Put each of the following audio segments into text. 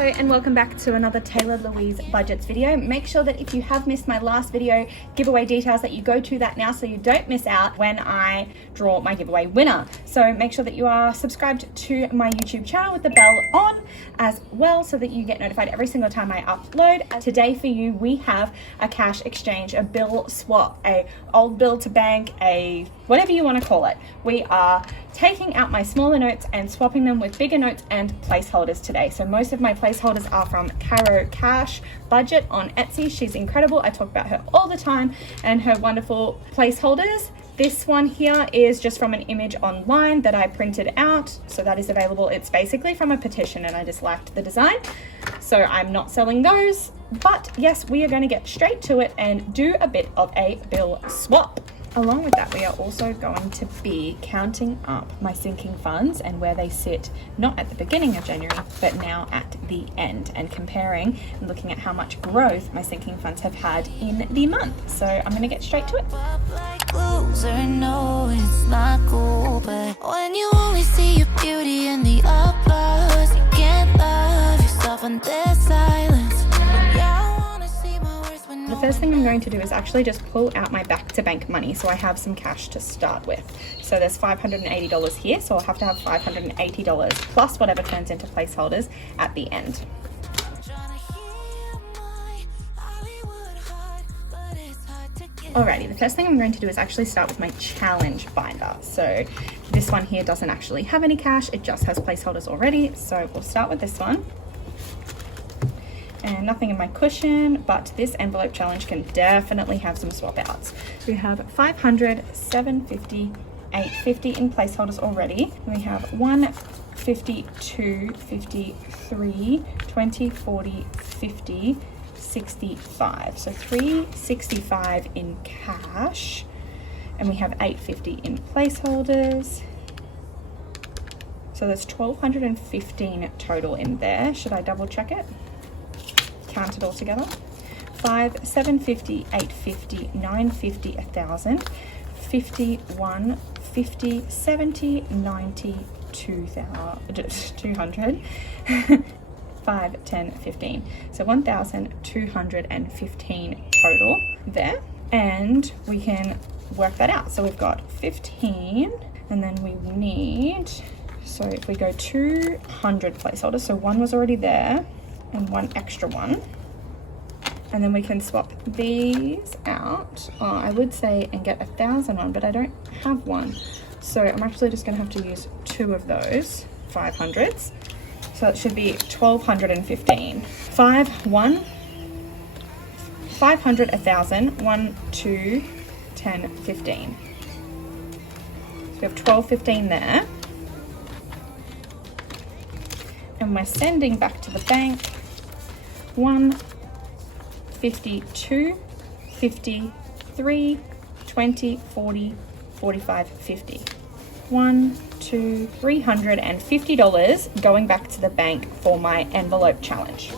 Hello and welcome back to another Taylor Louise Budgets video. Make sure that if you have missed my last video giveaway details that you go to that now so you don't miss out when I draw my giveaway winner. So make sure that you are subscribed to my YouTube channel with the bell on as well so that you get notified every single time I upload. Today for you we have a cash exchange, a bill swap, a old bill to bank, a whatever you want to call it. We are taking out my smaller notes and swapping them with bigger notes and placeholders today. So most of my placeholders are from Caro Cash Budget on Etsy. She's incredible. I talk about her all the time and her wonderful placeholders. This one here is just from an image online that I printed out. So that is available. It's basically from a petition and I just liked the design. So I'm not selling those, but yes, we are going to get straight to it and do a bit of a bill swap. Along with that, we are also going to be counting up my sinking funds and where they sit, not at the beginning of January, but now at the end, and comparing and looking at how much growth my sinking funds have had in the month. So I'm going to get straight to it. No, it's not cool, but when you only see your beauty in the applause, you can't love yourself in this silence. The first thing I'm going to do is actually just pull out my back to bank money so I have some cash to start with. So there's $580 here, so I'll have to have $580 plus whatever turns into placeholders at the end. Alrighty, the first thing I'm going to do is actually start with my challenge binder. So this one here doesn't actually have any cash, it just has placeholders already. So we'll start with this one. And nothing in my cushion, but this envelope challenge can definitely have some swap outs. We have 500, 750, 850 in placeholders already. We have 150, 250, 3, 20, 40, 50, 65. So 365 in cash, and we have 850 in placeholders. So there's 1,215 total in there. Should I double check it? Count it all together. 5, 750, 850, 950, 1,000, 51, 50, 70, 90, 200, 5, 10, 15. So 1,215 total there. And we can work that out. So we've got 15, and then we need, so if we go 200 placeholders, so one was already there, and one extra one, and then we can swap these out. I would say and get 1,000 on, but I don't have one, so I'm actually just gonna have to use two of those 500s. So it should be 1,215. 5, 1, 500, 1,000, 1, 2, 10, 15. So we have 1,215 there, and we're sending back to the bank 1, 52, 50, 3, 20, 40, 45, 50. 1, 2, $350 going back to the bank for my envelope challenge.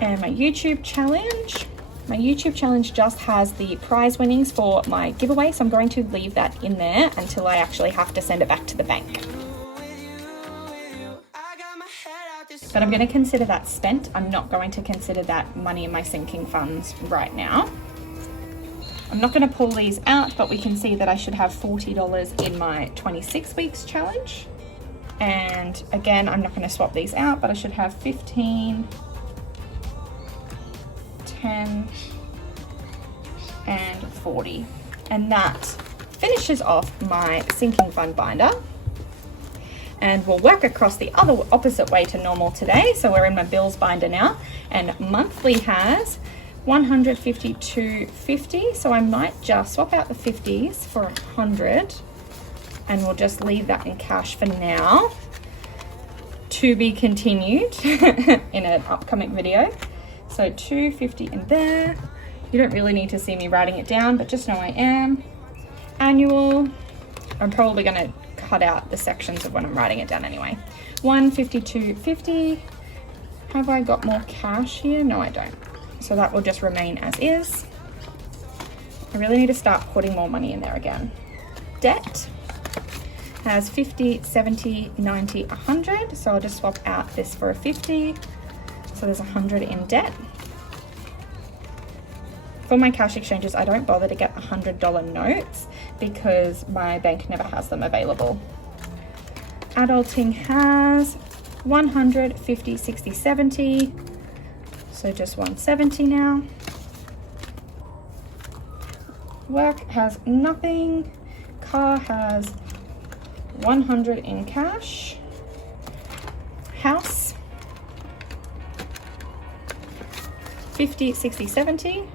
And my YouTube challenge. My YouTube challenge just has the prize winnings for my giveaway, so I'm going to leave that in there until I actually have to send it back to the bank. But I'm going to consider that spent. I'm not going to consider that money in my sinking funds right now. I'm not going to pull these out, but we can see that I should have $40 in my 26 weeks challenge. And again, I'm not going to swap these out, but I should have 15, 10, and 40. And that finishes off my sinking fund binder. And we'll work across the other opposite way to normal today. So we're in my bills binder now, and monthly has 152.50. So I might just swap out the 50s for 100, and we'll just leave that in cash for now, to be continued in an upcoming video. So 250 in there. You don't really need to see me writing it down, but just know I am. Annual, I'm probably gonna cut out the sections of when I'm writing it down anyway. 152.50. Have I got more cash here? No, I don't. So that will just remain as is. I really need to start putting more money in there again. Debt, has 50, 70, 90, 100. So I'll just swap out this for a 50. So there's 100 in debt. For my cash exchanges, I don't bother to get $100 notes because my bank never has them available. Adulting has 100, 50, 60, 70. So just 170 now. Work has nothing. Car has 100 in cash. House 50, 60, 70.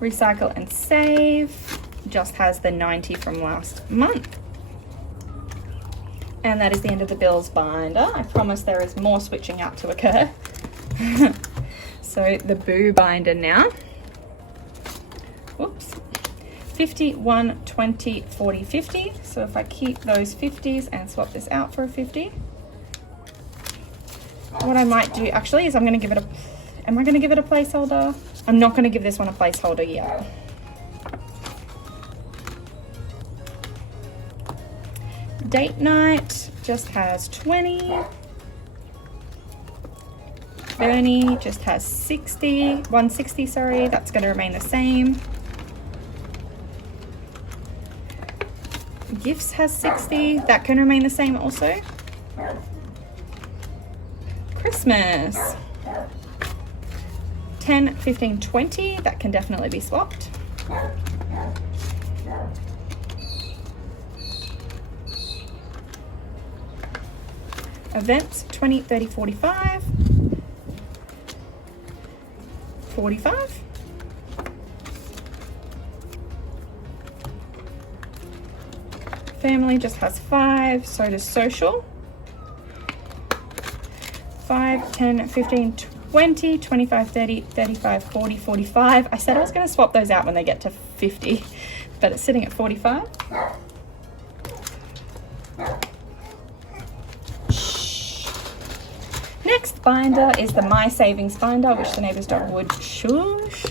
Recycle and save just has the 90 from last month. And that is the end of the bills binder. I promise there is more switching out to occur. So the boo binder now. Whoops. 50, 1, 20, 40, 50. So if I keep those 50s and swap this out for a 50. What I might do actually is I'm going to give it a... Am I going to give it a placeholder? I'm not going to give this one a placeholder yet. Date night just has 20. Bernie just has 160, sorry. That's going to remain the same. Gifts has 60. That can remain the same also. Christmas. 10, 15, 20. That can definitely be swapped. Events 20, 30, 45. 45. Family just has 5, so does social. 5, 10, 15, 20, 25, 30, 35, 40, 45. I said I was going to swap those out when they get to 50, but it's sitting at 45. Shh. Next binder is the My Savings binder, which the neighbours would shush.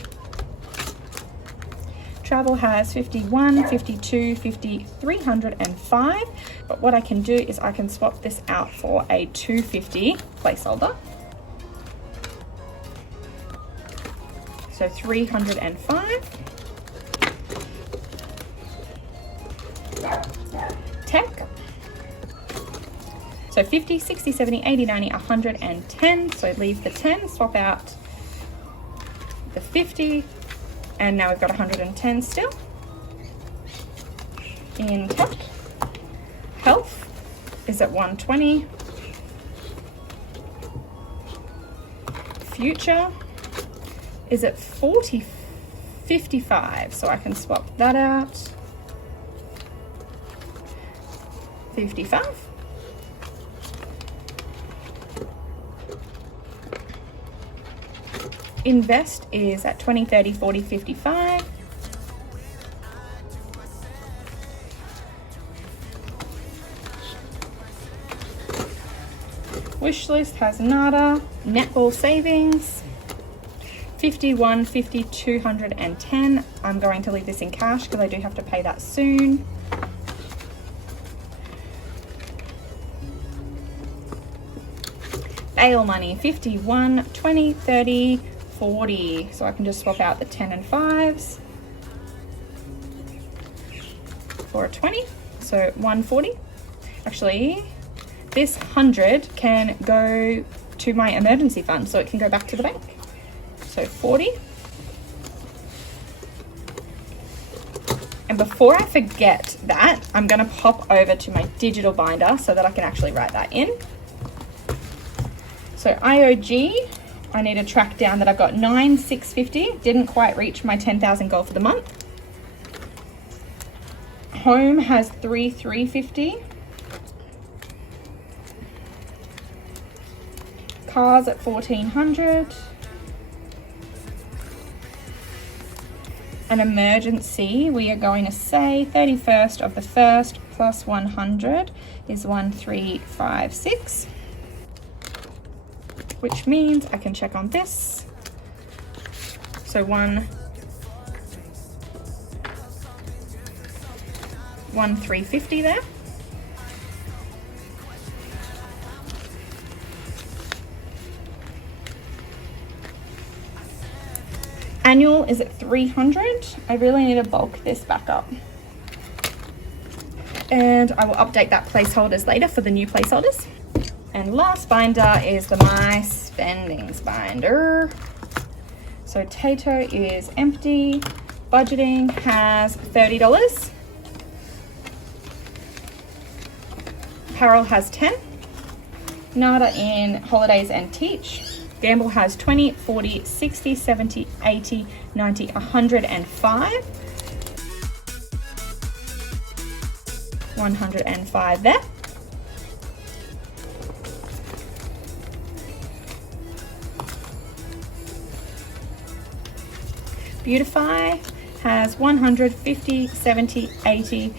Travel has 51, 52, 50, 305. But what I can do is I can swap this out for a 250 placeholder. So 305. Tech. So 50, 60, 70, 80, 90, 110. So leave the 10, swap out the 50. And now we've got 110 still. In tech. Health is at 120. Future is at 55, so I can swap that out. 55. Invest is at 20, 30, 40, 55. Wish list has nada. Netball savings 51, 50, 210. I'm going to leave this in cash because I do have to pay that soon. Bail money 51, 20, 30, 40. So I can just swap out the 10 and 5s for a 20. So 140. Actually, this 100 can go to my emergency fund, so it can go back to the bank. So 40. And before I forget that, I'm going to pop over to my digital binder so that I can actually write that in. So IOG, I need to track down that I've got 9,650. Didn't quite reach my 10,000 goal for the month. Home has 3,350. Cars at 1,400. An emergency, we are going to say 31st of the 1st plus 100 is 1,356. Which means I can check on this. So $1,350 there. Annual is at $300. I really need to bulk this back up. And I will update that placeholders later for the new placeholders. And last binder is the My Spendings binder. So Tayto is empty. Budgeting has $30. Apparel has 10. Nada in Holidays and Teach. Gamble has 20, 40, 60, 70, 80, 90, 105. 105 there. Beautify has 100, 50, 70, 80,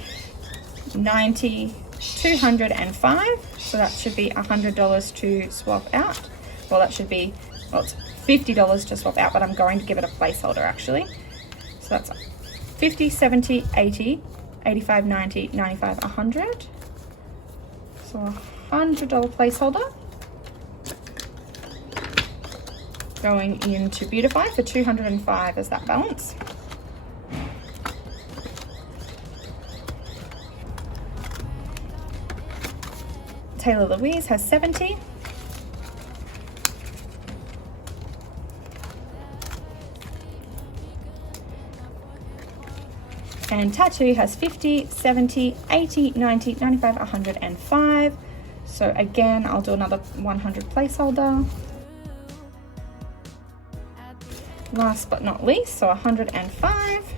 90, 205. So that should be $100 to swap out. Well, that should be, well, it's $50 to swap out, but I'm going to give it a placeholder actually. So that's 50, 70, 80, 85, 90, 95, 100. So $100 placeholder going into Beautify for 205 as that balance. Taylor Louise has 70. And Tattoo has 50, 70, 80, 90, 95, 105. So again, I'll do another 100 placeholder. Last but not least, so 105.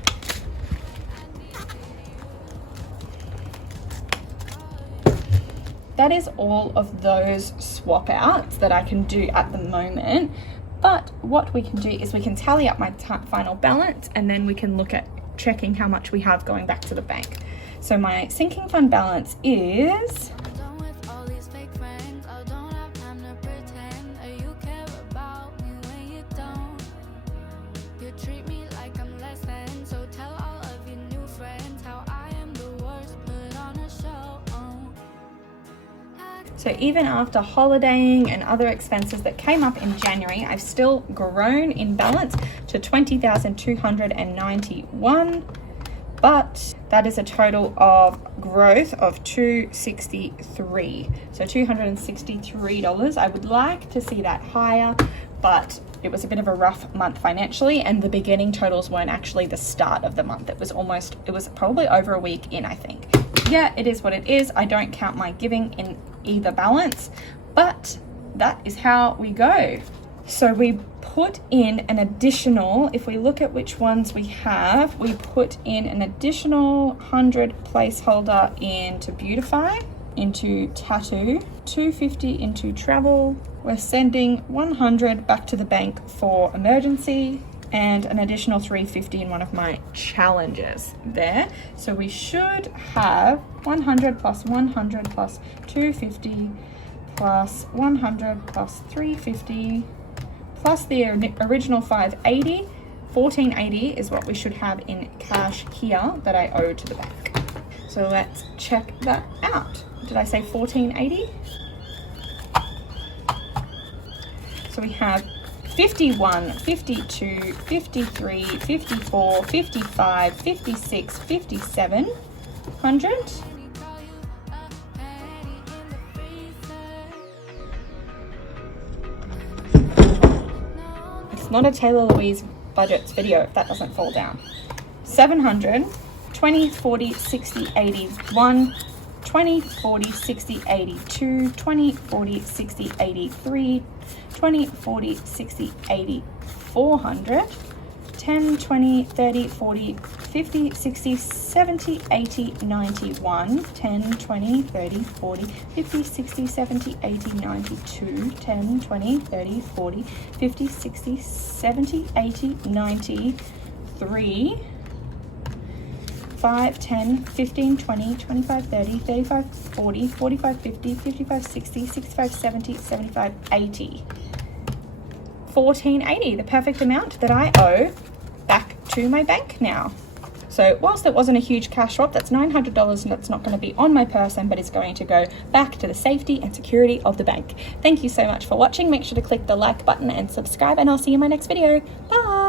That is all of those swap outs that I can do at the moment. But what we can do is we can tally up my final balance, and then we can look at checking how much we have going back to the bank. So my sinking fund balance is so even after holidaying and other expenses that came up in January, I've still grown in balance to $20,291, but that is a total of growth of $263. So $263. I would like to see that higher, but it was a bit of a rough month financially, and the beginning totals weren't actually the start of the month. It was probably over a week in, I think. Yeah, it is what it is. I don't count my giving in either balance, but that is how we go. So we put in an additional, if we look at which ones we have, we put in an additional 100 placeholder into Beautify, into Tattoo, 250 into Travel. We're sending 100 back to the bank for emergency, and an additional 350 in one of my challenges there. So we should have 100 plus 100 plus 250 plus 100 plus 350 plus the original 580. 1480 is what we should have in cash here that I owe to the bank. So let's check that out. Did I say 1480? So we have 51, 52, 53, 54, 55, 56, 5700. It's not a Taylor Louise budgets video if that doesn't fall down. 700, 20, 40, 60, 81, 20, 40, 60, 82, 20, 40, 60, 83, 20, 40, 60, 80, 400, 10, 20, 30, 40, 50, 60, 70, 80, 91, 10, 20, 30, 40, 50, 60, 70, 80, 92, 10, 20, 30, 40, 50, 60, 70, 80, 93, 5, 10, 15, 20, 25, 30, 35, 40, 45, 50, 55, 60, 65, 70, 75, 80. 1480, the perfect amount that I owe back to my bank now. So whilst it wasn't a huge cash swap, that's $900 and that's not going to be on my person, but it's going to go back to the safety and security of the bank. Thank you so much for watching. Make sure to click the like button and subscribe, and I'll see you in my next video. Bye.